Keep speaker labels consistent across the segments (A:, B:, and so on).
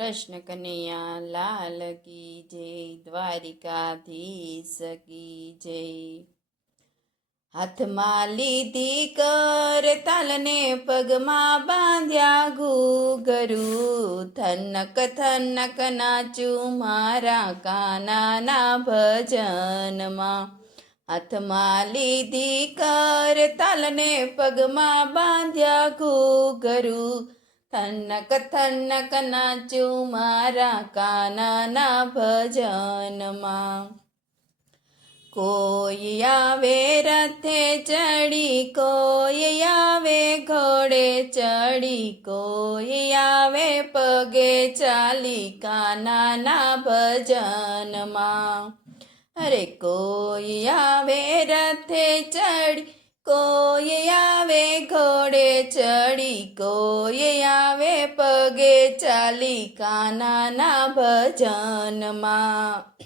A: કૃષ્ણ કનૈયા લાલ કી જય, દ્વારિકાધીશ કી જય. હાથમાં લીધી કર, તાલને પગમાં બાંધ્યા ઘૂઘરું. થનક થનક નાચું મારા કાનાના ભજનમાં. હાથમાં લીધી કર, તાલને પગમાં બાંધ્યા ઘૂઘરું. થનક થનક નાચું મારા કાનાના ભજનમાં. કોઈ આવે રથે ચડી, કોઈ આવે ઘોડે ચડી, કોઈ આવે પગે ચાલી કાનાના ભજનમાં. અરે કોઈ આવે રથે ચડી, કોઈ આવે ચડી કોઈ આવે પગે ચાલી કાનાના ભજનમાં.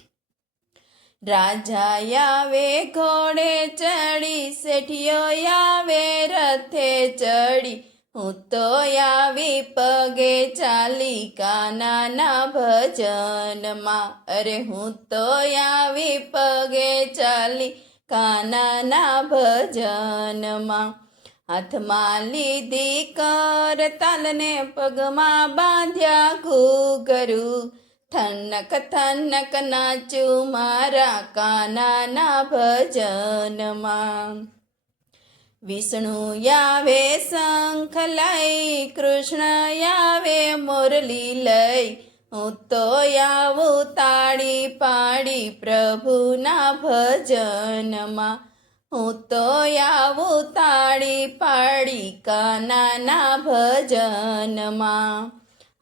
A: રાજા આવે ઘોડે ચડી, શેઠિયો આવે રથે ચડી. હું તો આવી પગે ચાલી કાનાના ભજનમાં. અરે હું તો આવી પગે ચાલી કાનાના ભજનમાં. હાથમાં લીધી કર તાલને પગમાં બાંધ્યા ઘૂઘરું. થનક થનક નાચું મારા કાનાના ભજનમાં. વિષ્ણુ આવે શંખ લઈ, કૃષ્ણ આવે મોરલી લઈ. હું તો આવું તાળી પાડી પ્રભુના ભજનમાં. હું તો આવું તાળી પાડી કાનાના ભજનમાં.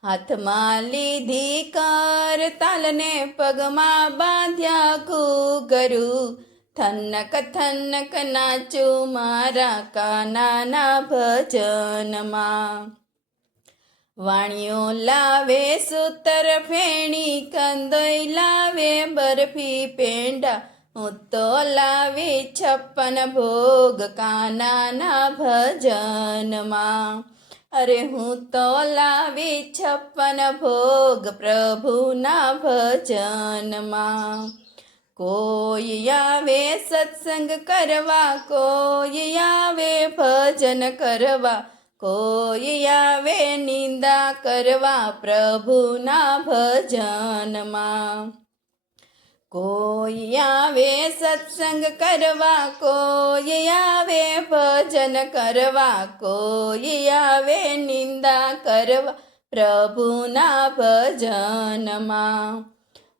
A: હાથમાં લીધી કર તાલને પગમાં બાંધ્યા ઘૂઘરું. થનક થનક નાચું મારા કાનાના ભજનમાં. વાણીઓ લાવે સૂતર ફેણી કંદોઈ લાવે બરફી પેંડા. તો લાવી છપ્પન ભોગ કાનાના ભજનમાં. અરે હું તો લાવી છપ્પન ભોગ પ્રભુના ભજનમાં. કોઈ આવે સત્સંગ કરવા, કોઈ આવે ભજન કરવા, કોઈ આવે નિંદા કરવા પ્રભુના ભજનમાં. કોઈ આવે સત્સંગ કરવા, કોઈ આવે ભજન કરવા, કોઈ આવે નિંદા કરવા પ્રભુના ભજનમાં.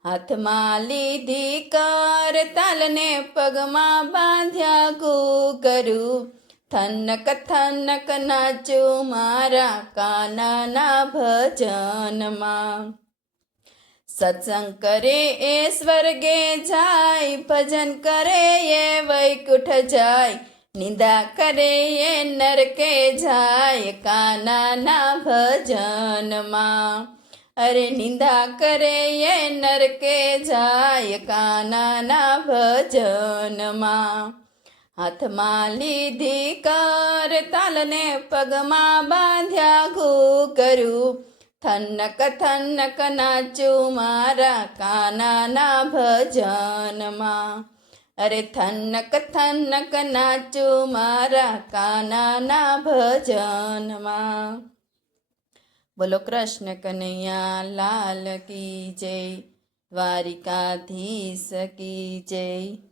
A: હાથમાં લીધી કર તાલને પગમાં બાંધ્યા ગુ કરું થનક થનક નાચું મારા કાનાના ભજનમાં. સત્સંગ કરે એ સ્વર્ગે જાય, ભજન કરે એ વૈકુંઠ જાય, નિંદા કરે એ નરકે જાય, કાનાના ભજનમાં. અરે નિંદા કરે એ નરકે જાય, કાનાના ભજનમાં. હાથમાં લીધી કર, તાલને પગમાં બાંધ્યા ઘૂઘરું થનક થનક નાચું મારા કાનાના ભજનમાં. અરે થનક થનક નાચું મારા કાનાના ભજનમાં. બોલો કૃષ્ણ કનૈયા, લાલ કી જય, દ્વારિકાધીશ કી જય.